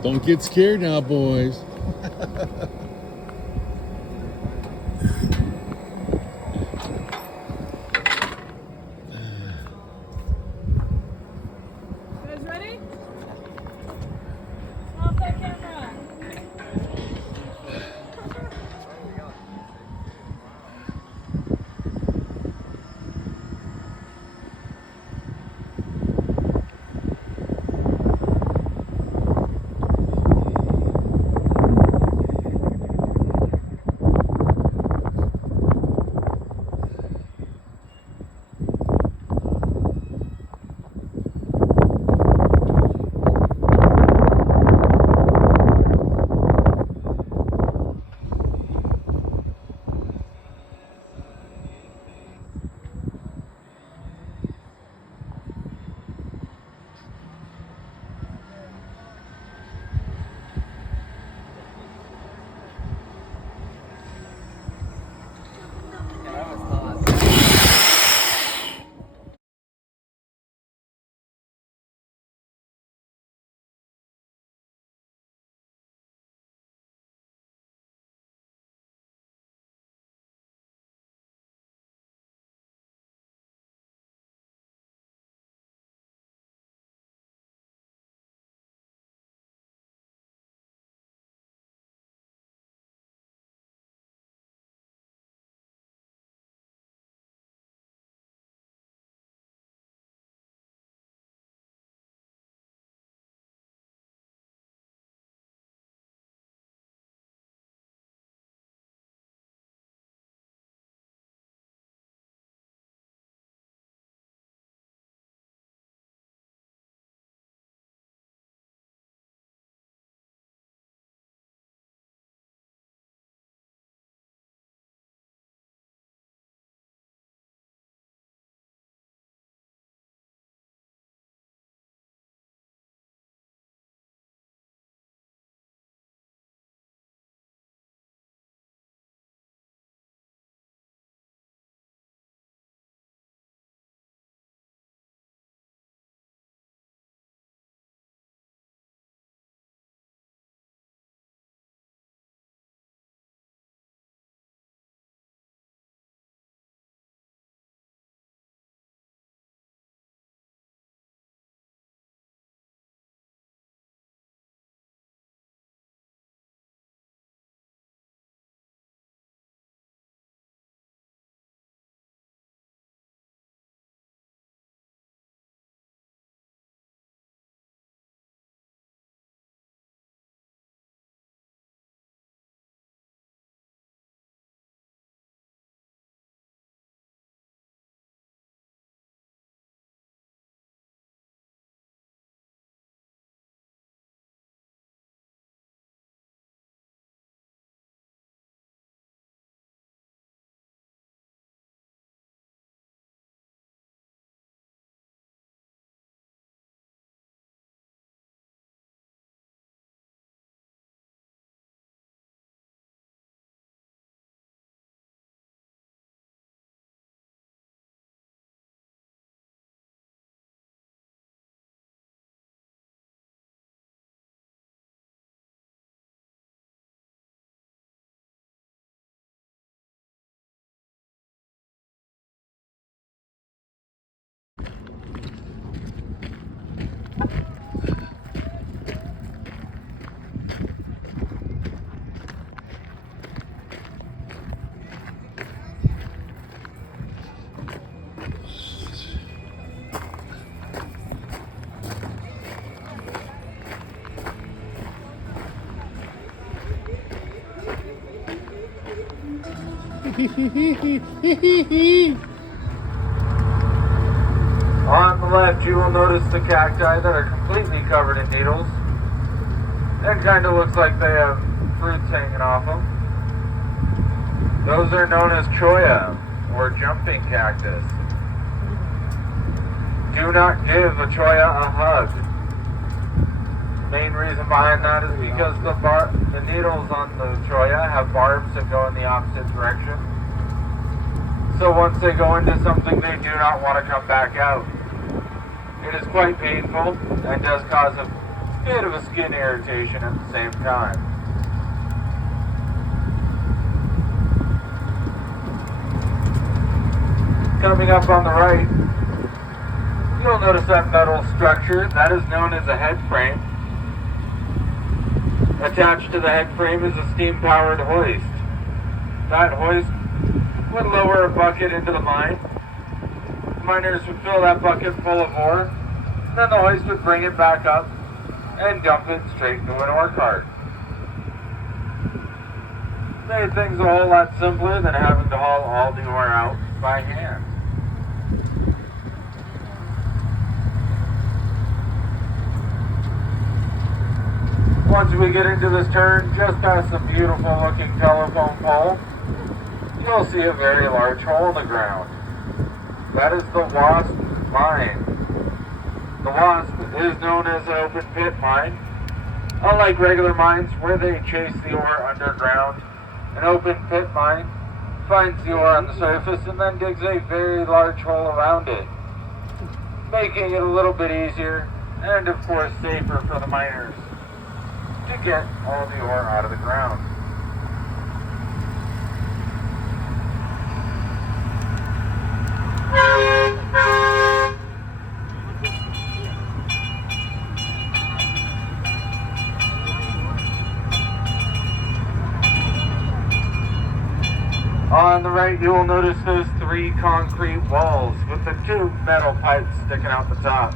Don't get scared now, boys. You guys ready? Off that camera. On the left, you will notice the cacti that are completely covered in needles. And kind of looks like they have fruits hanging off them. Those are known as cholla, or jumping cactus. Do not give a cholla a hug. Main reason behind that is because the needles on the cholla have barbs that go in the opposite direction. So once they go into something, they do not want to come back out. It is quite painful and does cause bit of a skin irritation at the same time. Coming up on the right, you'll notice that metal structure. That is known as a head frame. Attached to the head frame is a steam-powered hoist. That hoist would lower a bucket into the mine. Miners would fill that bucket full of ore, and then the hoist would bring it back up and dump it straight into an ore cart. Made things a whole lot simpler than having to haul all the ore out by hand. Once we get into this turn, just past the beautiful looking telephone pole, you'll see a very large hole in the ground. That is the Wasp mine. The Wasp is known as an open pit mine. Unlike regular mines where they chase the ore underground, an open pit mine finds the ore on the surface and then digs a very large hole around it, making it a little bit easier and of course safer for the miners to get all the ore out of the ground. On the right, you will notice those 3 concrete walls with the 2 metal pipes sticking out the top.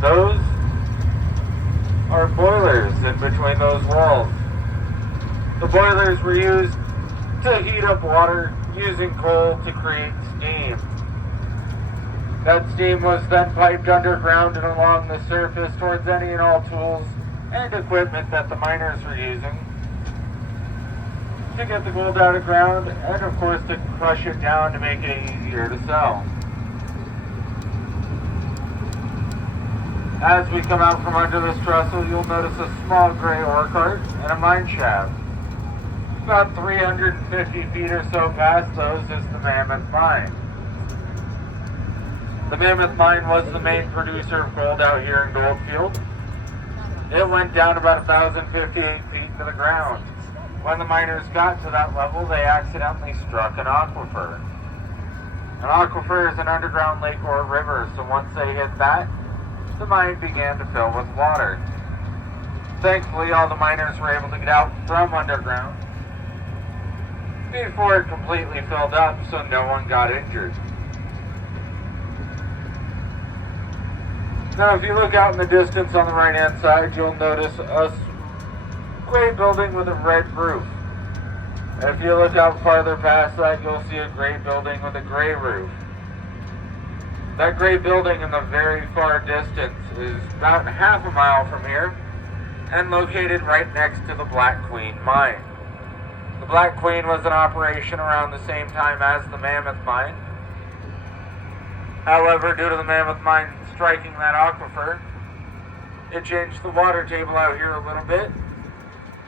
Those are boilers in between those walls. The boilers were used to heat up water using coal to create steam. That steam was then piped underground and along the surface towards any and all tools and equipment that the miners were using to get the gold out of ground and of course to crush it down to make it easier to sell. As we come out from under this trestle, you'll notice a small gray ore cart and a mine shaft. About 350 feet or so past those is the Mammoth Mine. The Mammoth Mine was the main producer of gold out here in Goldfield. It went down about 1,058 feet into the ground. When the miners got to that level, they accidentally struck an aquifer. An aquifer is an underground lake or a river, so once they hit that, the mine began to fill with water. Thankfully, all the miners were able to get out from underground before it completely filled up, so no one got injured. Now, if you look out in the distance on the right-hand side, you'll notice a gray building with a red roof. And if you look out farther past that, you'll see a gray building with a gray roof. That gray building in the very far distance is about half a mile from here and located right next to the Black Queen mine. The Black Queen was in operation around the same time as the Mammoth Mine. However, due to the Mammoth Mine striking that aquifer, it changed the water table out here a little bit,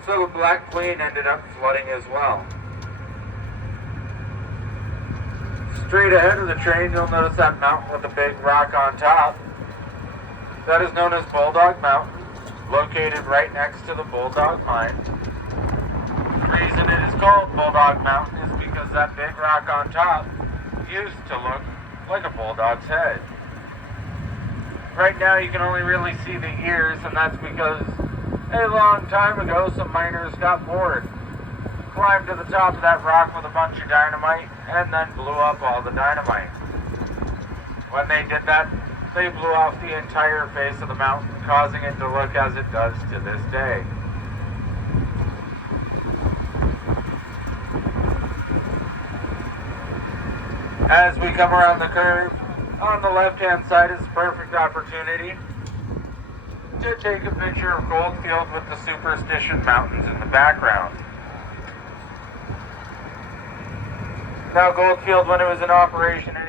so the Black Queen ended up flooding as well. Straight ahead of the train, you'll notice that mountain with a big rock on top. That is known as Bulldog Mountain, located right next to the Bulldog Mine. The reason it is called Bulldog Mountain is because that big rock on top used to look like a bulldog's head. Right now you can only really see the ears, and that's because a long time ago some miners got bored, climbed to the top of that rock with a bunch of dynamite, and then blew up all the dynamite. When they did that, they blew off the entire face of the mountain, causing it to look as it does to this day. As we come around the curve, on the left-hand side is a perfect opportunity to take a picture of Goldfield with the Superstition Mountains in the background. Now, Goldfield, when it was in operation in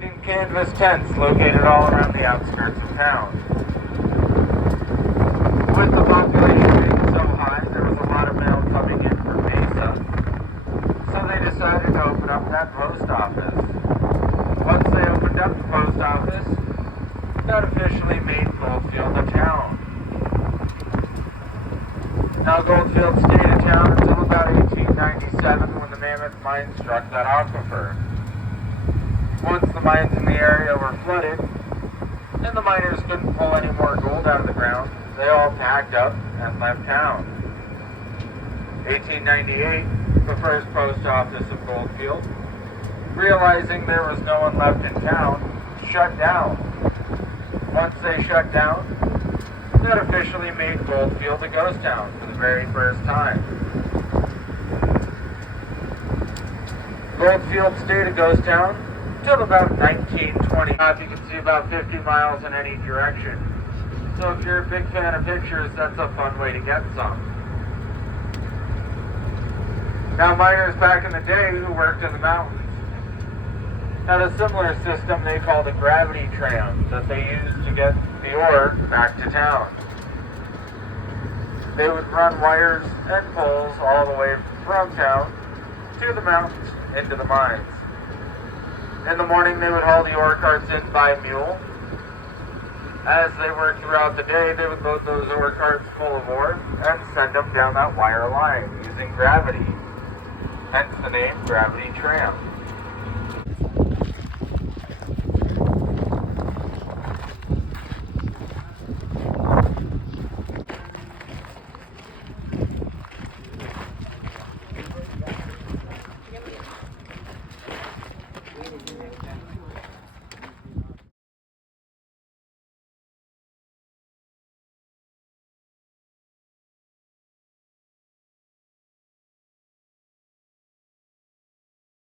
18... canvas tents located all around the outskirts of town. With the population being so high, there was a lot of mail coming in for mine struck that aquifer. Once the mines in the area were flooded, and the miners couldn't pull any more gold out of the ground, they all packed up and left town. 1898, the first post office of Goldfield, realizing there was no one left in town, shut down. Once they shut down, that officially made Goldfield a ghost town for the very first time. Goldfield stayed a ghost town till about 1920. You can see about 50 miles in any direction. So if you're a big fan of pictures, that's a fun way to get some. Now, miners back in the day who worked in the mountains had a similar system they called a gravity tram that they used to get the ore back to town. They would run wires and poles all the way from town to the mountains into the mines. In the morning, they would haul the ore carts in by mule. As they worked throughout the day, they would load those ore carts full of ore and send them down that wire line using gravity. Hence the name Gravity Tram.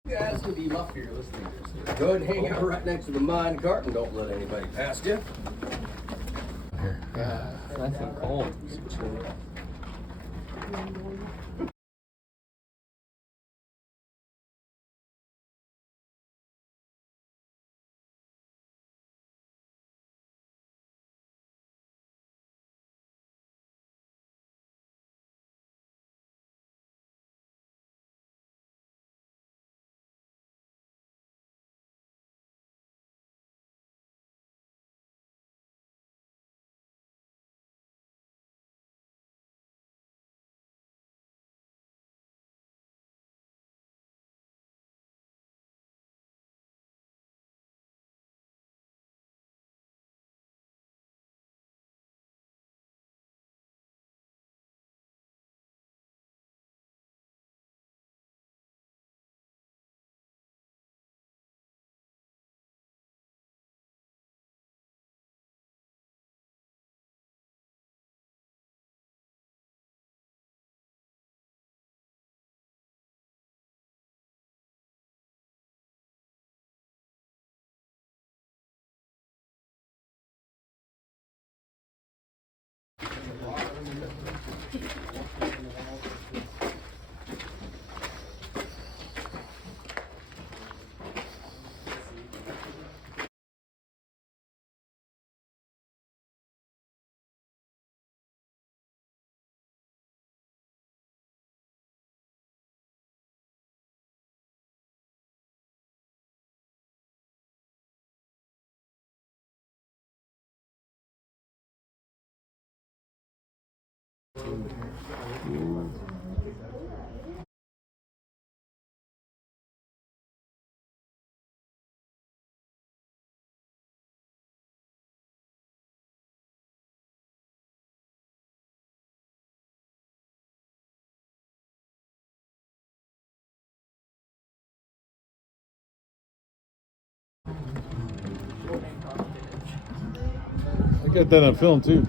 Guys can be up here listening to this. Go ahead and hang out right next to the mine cart and don't let anybody pass you. Nice and cold. I got that on film too.